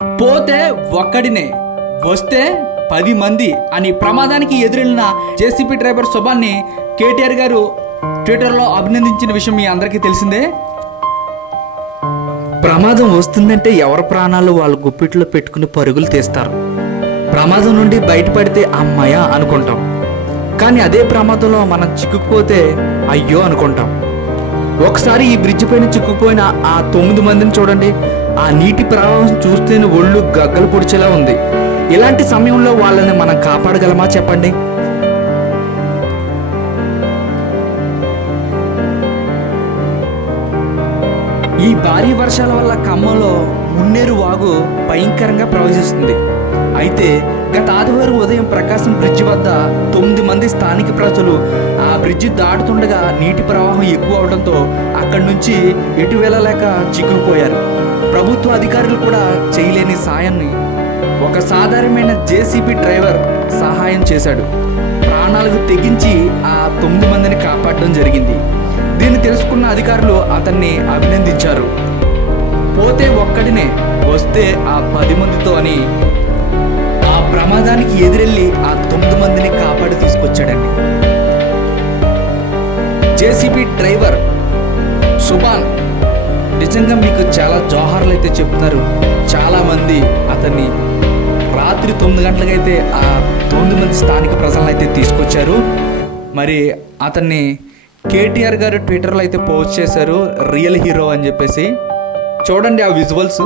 పోతే ఒక్కడినే, వస్తే 10 మంది అని ప్రమాదానికి ఎదురెళ్ళిన జేసీబీ డ్రైవర్ సుభాన్ని కేటీఆర్ గారు ట్విట్టర్లో అభినందించిన విషయం మీ అందరికీ తెలిసిందే. ప్రమాదం వస్తుందంటే ఎవరి ప్రాణాలు వాళ్ళు గుప్పిట్లో పెట్టుకుని పరుగులు తీస్తారు. ప్రమాదం నుండి బయటపడితే అమ్మాయ అనుకుంటాం, కానీ అదే ప్రమాదంలో మనం చిక్కుకుపోతే అయ్యో అనుకుంటాం. ఒకసారి ఈ బ్రిడ్జ్ పైన చిక్కుపోయిన ఆ 9 మందిని చూడండి. ఆ నీటి ప్రవాహం చూస్తేనే ఒళ్ళు గగ్గలు పొడిచేలా ఉంది. ఇలాంటి సమయంలో వాళ్ళని మనం కాపాడగలమా చెప్పండి? ఈ భారీ వర్షాల వల్ల ఖమ్మంలో మున్నేరు వాగు భయంకరంగా ప్రవహిస్తుంది. అయితే గత ఆదివారం ఉదయం ప్రకాశం బ్రిడ్జ్ వద్ద 9 మంది స్థానిక ప్రజలు ఆ బ్రిడ్జి దాటుతుండగా నీటి ప్రవాహం ఎక్కువ అవడంతో అక్కడి నుంచి ఎటు వెళ్ళలేక చిక్కుకుపోయారు. ప్రభుత్వ అధికారులు కూడా చేయలేని సాయాన్ని ఒక సాధారణమైన జేసీబీ డ్రైవర్ సహాయం చేశాడు. ప్రాణాలకు తెగించి ఆ 9 మందిని కాపాడడం జరిగింది. దీన్ని తెలుసుకున్న అధికారులు అతన్ని అభినందించారు. పోతే ఒక్కడినే, వస్తే ఆ 10 మందితో అని ఆ ప్రమాదానికి ఎదురెళ్ళి ఆ 9 మందిని కాపాడి తీసుకొచ్చాడండి. జేసీబీ డ్రైవర్ సుభాన్ నిజంగా మీకు చాలా జోహార్లు అయితే చెప్తున్నారు. చాలామంది అతన్ని రాత్రి 9 గంటలకైతే ఆ 9 మంది స్థానిక ప్రజలను అయితే తీసుకొచ్చారు. మరి అతన్ని కేటీఆర్ గారు ట్విట్టర్లో అయితే పోస్ట్ చేశారు, రియల్ హీరో అని చెప్పేసి. చూడండి ఆ విజువల్స్.